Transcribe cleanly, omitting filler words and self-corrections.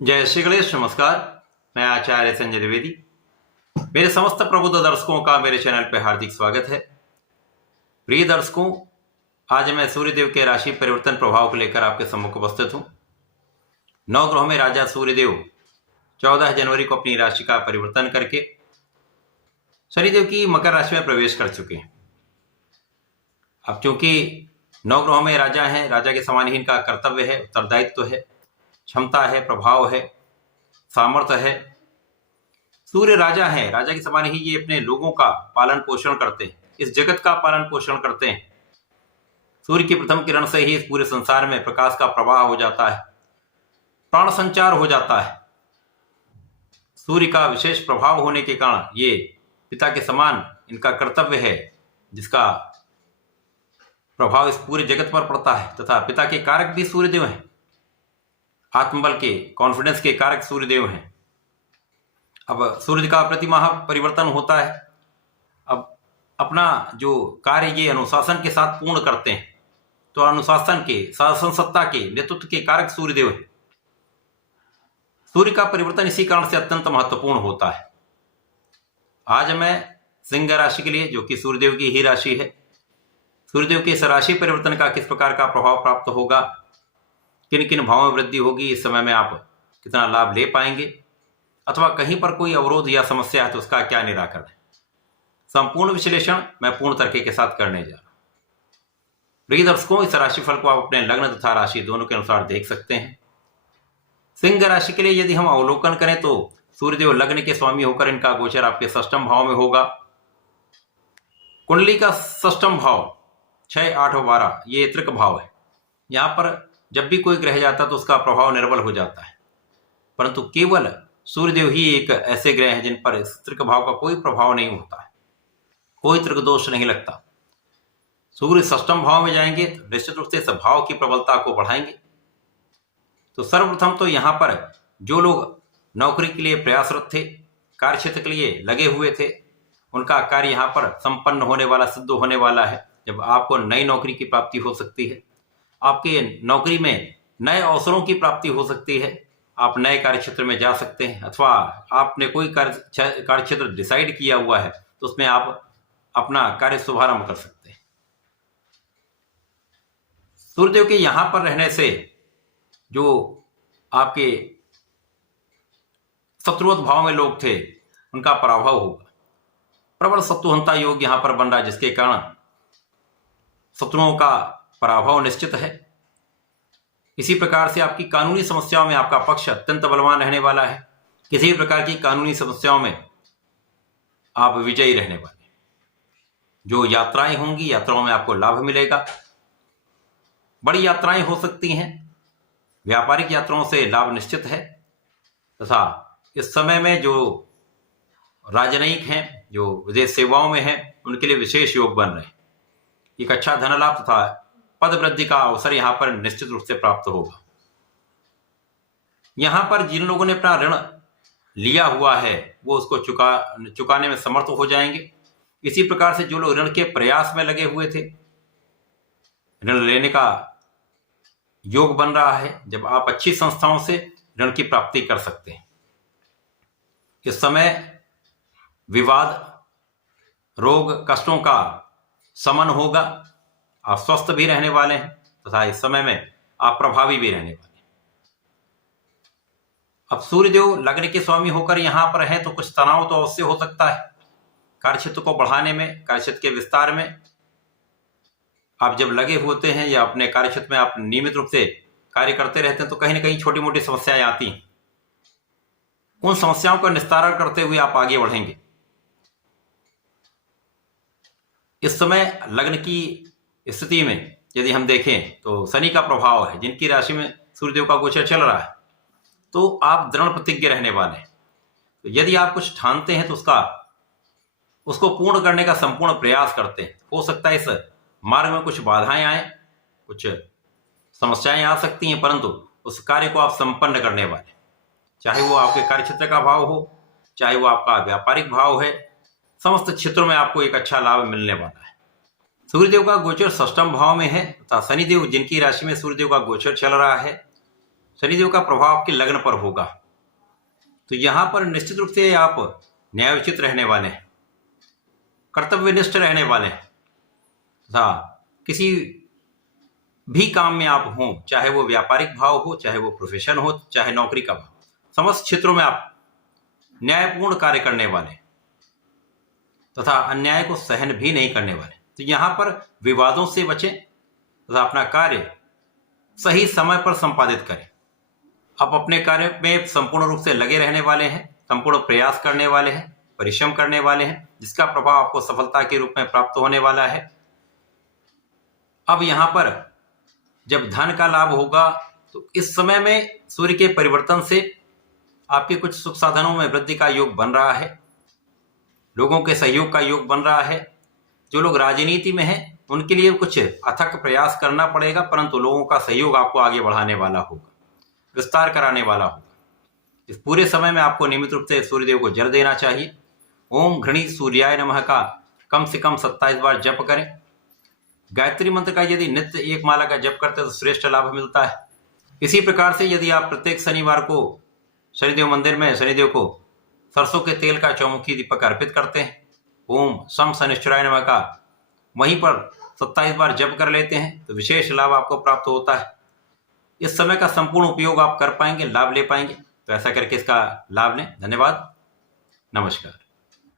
जय श्री गणेश। नमस्कार। मैं आचार्य संजय द्विवेदी। मेरे समस्त प्रबुद्ध दर्शकों का मेरे चैनल पर हार्दिक स्वागत है। प्रिय दर्शकों, आज मैं सूर्यदेव के राशि परिवर्तन प्रभाव को लेकर आपके सम्मुख उपस्थित हूं। 9 ग्रहों में राजा सूर्यदेव 14 जनवरी को अपनी राशि का परिवर्तन करके शनिदेव की मकर राशि में प्रवेश कर चुके हैं। अब चूंकि 9 ग्रहों में राजा हैं, राजा के समान ही इनका कर्तव्य है, उत्तरदायित्व है, क्षमता है, प्रभाव है, सामर्थ्य है। सूर्य राजा है, राजा के समान ही ये अपने लोगों का पालन पोषण करते हैं, इस जगत का पालन पोषण करते हैं। सूर्य की प्रथम किरण से ही इस पूरे संसार में प्रकाश का प्रवाह हो जाता है, प्राण संचार हो जाता है। सूर्य का विशेष प्रभाव होने के कारण ये पिता के समान इनका कर्तव्य है, जिसका प्रभाव इस पूरे जगत पर पड़ता है। तथा पिता के कारक भी सूर्यदेव हैं, आत्मबल के, कॉन्फिडेंस के कारक सूर्यदेव हैं। अब सूर्य का प्रतिमाह परिवर्तन होता है। अब अपना जो कार्य ये अनुशासन के साथ पूर्ण करते हैं, तो अनुशासन के, शासन सत्ता के, नेतृत्व के कारक सूर्यदेव हैं। सूर्य का परिवर्तन इसी कारण से अत्यंत महत्वपूर्ण होता है। आज मैं सिंह राशि के लिए, जो कि सूर्यदेव की ही राशि है, सूर्यदेव के इस राशि परिवर्तन का किस प्रकार का प्रभाव प्राप्त होगा, किन किन भावों में वृद्धि होगी, इस समय में आप कितना लाभ ले पाएंगे, अथवा कहीं पर कोई अवरोध या समस्या है तो उसका क्या निराकरण है, संपूर्ण विश्लेषण मैं पूर्ण तरीके के साथ करने जा रहा हूं। प्रिय दर्शकों, इस राशिफल को आप अपने लग्न तथा राशि दोनों के अनुसार देख सकते हैं। सिंह राशि के लिए यदि हम अवलोकन करें तो सूर्यदेव लग्न के स्वामी होकर इनका गोचर आपके षष्ठम भाव में होगा। कुंडली का षष्ठम भाव 6, 8 और 12 ये त्रिक भाव है। यहाँ पर जब भी कोई ग्रह जाता है तो उसका प्रभाव निर्बल हो जाता है, परंतु केवल सूर्यदेव ही एक ऐसे ग्रह हैं जिन पर इस त्रिक भाव का कोई प्रभाव नहीं होता है, कोई त्रिक दोष नहीं लगता। सूर्य षष्ठम भाव में जाएंगे तो निश्चित रूप से इस भाव की प्रबलता को बढ़ाएंगे। तो सर्वप्रथम तो यहाँ पर जो लोग नौकरी के लिए प्रयासरत थे, कार्य क्षेत्र के लिए लगे हुए थे, उनका कार्य यहाँ पर संपन्न होने वाला, सिद्ध होने वाला है। जब आपको नई नौकरी की प्राप्ति हो सकती है, आपके नौकरी में नए अवसरों की प्राप्ति हो सकती है, आप नए कार्य क्षेत्र में जा सकते हैं, अथवा आपने कोई कार्य क्षेत्र डिसाइड किया हुआ है तो उसमें आप अपना कार्य शुभारंभ कर सकते हैं। सूर्यदेव के यहां पर रहने से जो आपके शत्रुवत भाव में लोग थे उनका पराभव होगा। प्रबल शत्रुहंता योग यहां पर बन रहा है, जिसके कारण शत्रुओं का पराभव निश्चित है। इसी प्रकार से आपकी कानूनी समस्याओं में आपका पक्ष अत्यंत बलवान रहने वाला है। किसी भी प्रकार की कानूनी समस्याओं में आप विजयी रहने वाले हैं। जो यात्राएं होंगी, यात्राओं में आपको लाभ मिलेगा। बड़ी यात्राएं हो सकती हैं, व्यापारिक यात्राओं से लाभ निश्चित है। तथा इस समय में जो राजनयिक हैं, जो विदेश सेवाओं में हैं, उनके लिए विशेष योग बन रहे हैं। एक अच्छा धन लाभ तथा पद वृद्धि का अवसर यहां पर निश्चित रूप से प्राप्त होगा। यहां पर जिन लोगों ने अपना ऋण लिया हुआ है वो उसको चुकाने में समर्थ हो जाएंगे। इसी प्रकार से जो लोग ऋण के प्रयास में लगे हुए थे, ऋण लेने का योग बन रहा है। जब आप अच्छी संस्थाओं से ऋण की प्राप्ति कर सकते हैं। इस समय विवाद, रोग, कष्टों का समन होगा। आप स्वस्थ भी रहने वाले हैं तथा इस समय में आप प्रभावी भी रहने वाले हैं। अब सूर्यदेव लग्न के स्वामी होकर यहां पर है तो कुछ तनाव तो अवश्य हो सकता है। कार्यक्षेत्र को बढ़ाने में, कार्यक्षेत्र के विस्तार में आप जब लगे होते हैं या अपने कार्यक्षेत्र में आप नियमित रूप से कार्य करते रहते हैं तो कहीं ना कहीं छोटी मोटी समस्याएं आती हैं। उन समस्याओं का निस्तारण करते हुए आप आगे बढ़ेंगे। इस समय लग्न की स्थिति में यदि हम देखें तो शनि का प्रभाव है, जिनकी राशि में सूर्यदेव का गोचर चल रहा है, तो आप दृढ़ प्रतिज्ञ रहने वाले हैं। तो यदि आप कुछ ठानते हैं तो उसको पूर्ण करने का संपूर्ण प्रयास करते हैं। हो सकता है इस मार्ग में कुछ बाधाएं आए, कुछ समस्याएं आ सकती हैं, परंतु उस कार्य को आप संपन्न करने वाले, चाहे वो आपके कार्यक्षेत्र का भाव हो, चाहे वो आपका व्यापारिक भाव है, समस्त क्षेत्रों में आपको एक अच्छा लाभ मिलने वाला है। सूर्यदेव का गोचर षष्ठम भाव में है तथा शनिदेव, जिनकी राशि में सूर्यदेव का गोचर चल रहा है, शनिदेव का प्रभाव आपके लग्न पर होगा। तो यहाँ पर निश्चित रूप से आप न्यायोचित रहने वाले हैं, कर्तव्यनिष्ठ रहने वाले हैं तथा किसी भी काम में आप हों, चाहे वो व्यापारिक भाव हो, चाहे वो प्रोफेशन हो, चाहे नौकरी का भाव, समस्त क्षेत्रों में आप न्यायपूर्ण कार्य करने वाले तथा अन्याय को सहन भी नहीं करने वाले। तो यहाँ पर विवादों से बचें तथा अपना कार्य सही समय पर संपादित करें। आप अपने कार्य में संपूर्ण रूप से लगे रहने वाले हैं, संपूर्ण प्रयास करने वाले हैं, परिश्रम करने वाले हैं, जिसका प्रभाव आपको सफलता के रूप में प्राप्त होने वाला है। अब यहाँ पर जब धन का लाभ होगा तो इस समय में सूर्य के परिवर्तन से आपके कुछ सुख साधनों में वृद्धि का योग बन रहा है, लोगों के सहयोग का योग बन रहा है। जो लोग राजनीति में हैं उनके लिए कुछ अथक प्रयास करना पड़ेगा, परंतु लोगों का सहयोग आपको आगे बढ़ाने वाला होगा, विस्तार कराने वाला होगा। इस पूरे समय में आपको नियमित रूप से सूर्यदेव को जल देना चाहिए। ओम घृणी सूर्याय नमः का कम से कम 27 बार जप करें। गायत्री मंत्र का यदि नित्य एक माला का जप करते हैं तो श्रेष्ठ लाभ मिलता है। इसी प्रकार से यदि आप प्रत्येक शनिवार को शनिदेव मंदिर में शनिदेव को सरसों के तेल का चौमुखी दीपक अर्पित करते हैं, ओम शम शनिश्चराय नमः का वहीं पर 27 बार जप कर लेते हैं तो विशेष लाभ आपको प्राप्त होता है। इस समय का संपूर्ण उपयोग आप कर पाएंगे, लाभ ले पाएंगे। तो ऐसा करके इसका लाभ लें। धन्यवाद, नमस्कार।